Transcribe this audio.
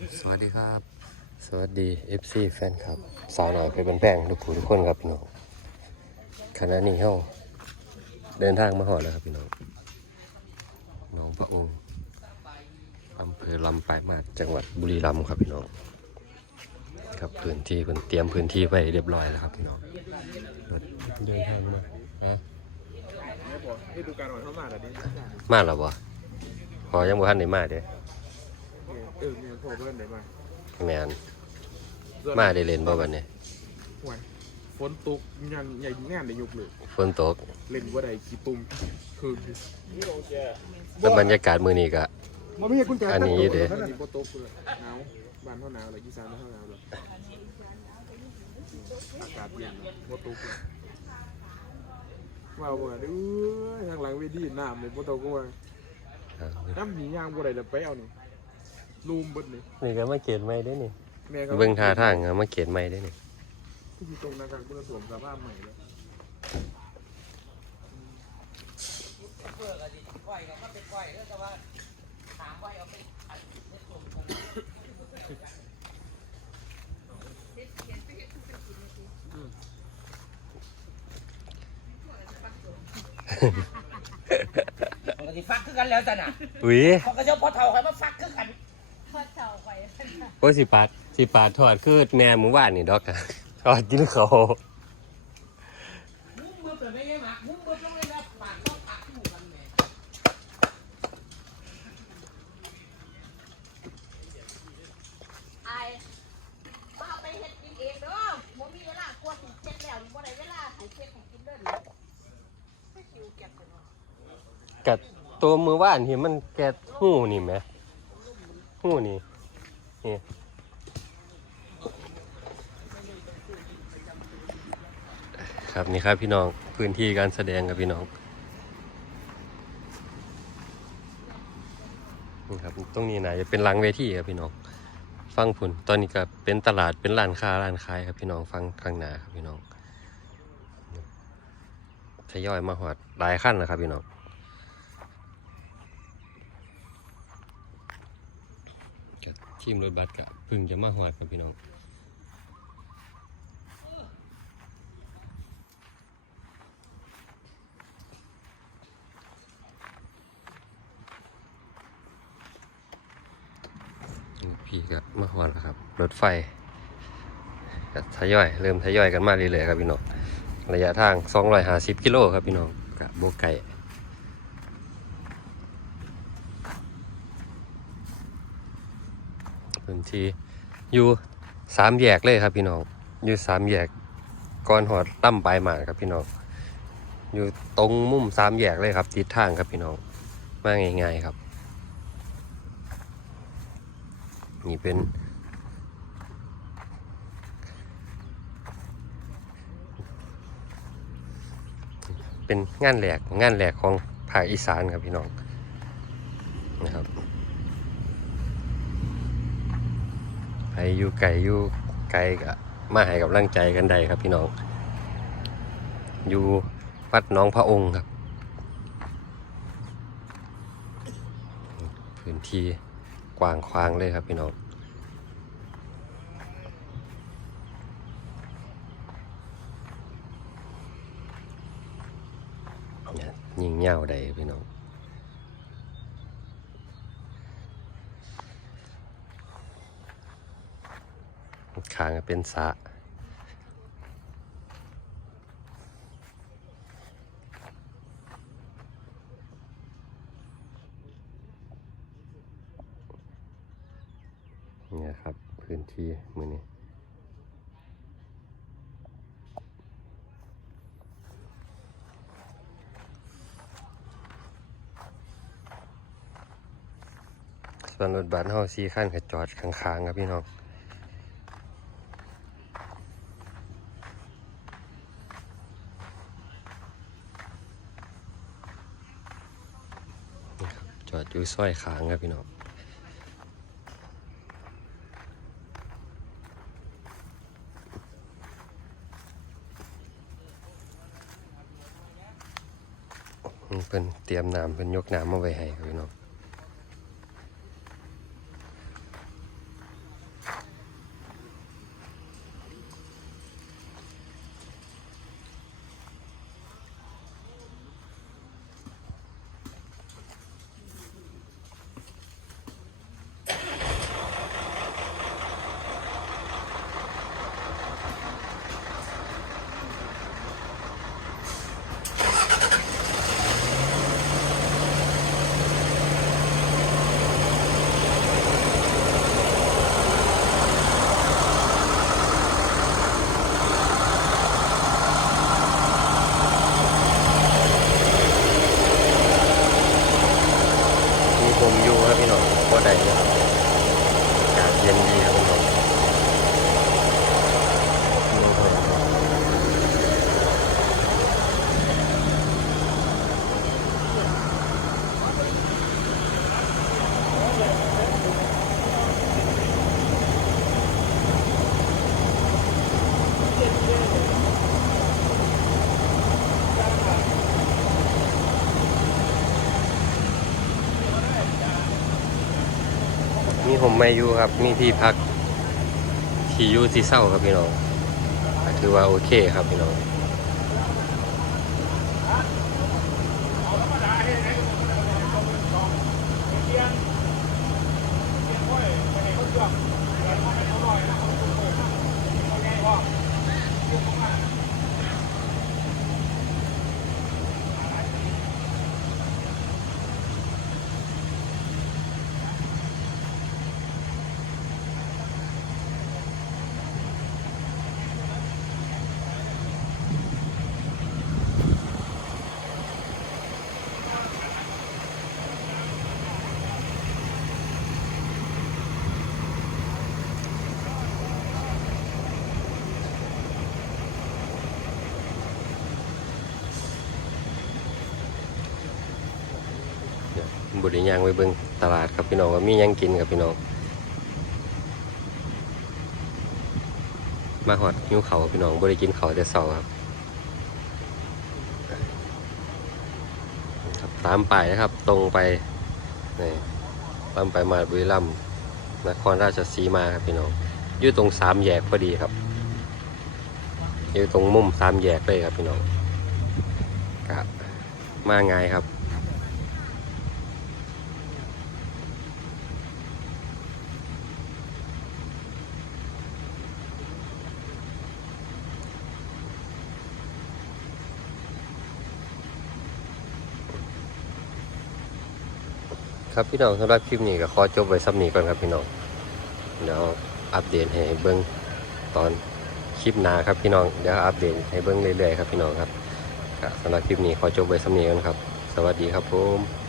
สวัสดีครับ สวัสดี FC แฟนครับ สาวหน่อยไปเป็นแป้งทุกผู้ทุกคนครับพี่น้องขณะนี้เฮาเดินทางมาหอดแล้วครับพี่น้องน้องพระองค์อำเภอลำปลายมาศจังหวัดบุรีรัมย์ครับพี่น้องครับพื้นที่เพิ่นเตรียมพื้นที่ไว้เรียบร้อยแล้วครับพี่น้องรถเดินทางมาฮะไม่พอให้ดูการหน่อยเข้ามาแบบนี้มาแล้วบ่พอยังบ่ทันได้มาเด้ เออเนี่ยพอเพื่อนไหนมาแม่นมาได้เล่นบ่บัดนี้ห่วยฝนตกงานใหญ่งานในยุคเลยฝนตกเล่นว่าใดขี้ตุ่มคือแล้วบรรยากาศมื้อนี้ก็มันไม่ใช่กุญแจอันนี้เด้อันนี้โปตกเลยหนาวบ้านเท่าหนาวเลยยี่สานเท่าหนาวเลยอากาศเย็นโปตกเลยว้าวว่าดูทางหลังเวทีน้ำเลยโปตกก็ว่าน้ำหนียางบ่ได้แล้วไปเอานี่ ลูมเบิดนี่นี่ก็มาเกตใหม่ได้นี่แม่ก็เบิ่งท่าทางอะมาเกตใหม่ได้นี่ที่ตรงนาการกุศลสภาพใหม่เลยมันก็สิฟักคือกันแล้วจ้ะน่ะอุ้ยเขาก็จะพอเท่ากันมาฟักคือกัน โอ้ยสิปาดสิปาดทอดคือแม่หมู่บ้านนี่ดอกอะทอดกินเขาวมุ้งมือเปิดไม่ได้หมักมุ้งมือต้องเลยนะปากต้องปากที่หมู่กันแหม่ไอ้ว่าเอาไปเฮ็ดกินเองเด้อบ่มีเวลากลัวสิเช็ดแล้วบ่ได้เวลาให้เช็ดให้กินเด้อนี่ไม่คิวเก็บกันเนาะกับตัวมือว่านที่มันแกะหูนี่ไหมหูนี่ นี่ครับนี่ครับพี่น้องพื้นที่การแสดงครับพี่น้องนี่ครับตรงนี้นะจะเป็นหลังเวทีครับพี่น้องฟังผุนตอนนี้ก็เป็นตลาดเป็นร้านค้าร้านขายครับพี่น้องฟังข้างหน้าครับพี่น้องทยอยมาหอดหลายขั้นนะครับพี่น้อง ทีมรถบัสก็เพึ่งจะมาหอดครับพี่น้องพี่ก็มาหอดแล้วครับ รถไฟก็ทยอย เริ่มทยอยกันมาเรื่อยๆครับพี่น้อง ระยะทาง 250 กิโลครับพี่น้องกะโบไก่ พื้นที่อยู่สามแยกเลยครับพี่น้องอยู่สามแยกก่อนหอดตั้มปลายหมากครับพี่น้องอยู่ตรงมุมสามแยกเลยครับติดทางครับพี่น้องมาง่ายๆครับ นี่เป็น เป็นงานแหลกงานแหลกของภาคอีสานครับพี่น้องนะครับใค รอยู่ไกลอยู่ไกลก็มาให้กำลังใจกันได้ครับพี่น้อง อยู่วัดน้องพระองค์ครับ พื้นที่กว้างขวางเลยครับพี่น้องเนี่ยยิงเหย้าได้พี่น้อง คางก็เป็นสะเนี่ยครับ พื้นที่มือนี้ส่วนรถบัสเฮาสีขั้นก็จอดข้างๆครับพี่น้องนี่ครับ จอดอยู่ซอยขางครับพี่น้องเพิ่นเตรียมน้ำเพิ่นยกน้ำมาไว้ให้ครับพี่น้อง ผมอยู่ครับพี่น้องก็ได้เลยครับอากาศเย็นดีครับพี่น้องมี ผมไม่อยู่ครับ มีที่พักที่อยู่ที่เศร้าครับพี่น้องถือว่าโอเคครับพี่น้อง บุรียางไปเบิงตลาดครับพี่น้องว่ามียังกินครับพี่น้อง มาหอดหิวเขาพี่น้องบริกินเขาแต่เสาครับครับตามไปนะครับ ตรงไปนี่ตามไปมาบุรีรัมย์นครราชสีมาครับพี่น้องอยู่ตรงสามแยกพอดีครับอยู่ตรงมุมสามแยกเลยครับพี่น้องครับมาไงายครับ ครับพี่น้องสำหรับคลิปนี้ก็ขอจบไว้ซ้ำนี้ก่อนครับพี่น้องเดี๋ยวอัปเดตให้เบิ้งตอนคลิปหน้าครับพี่น้องเดี๋ยวอัปเดตให้เบิ้งเรื่อยๆครับพี่น้องครับสำหรับคลิปนี้ขอจบไว้ซ้ำนี้ก่อนครับ สวัสดีครับผม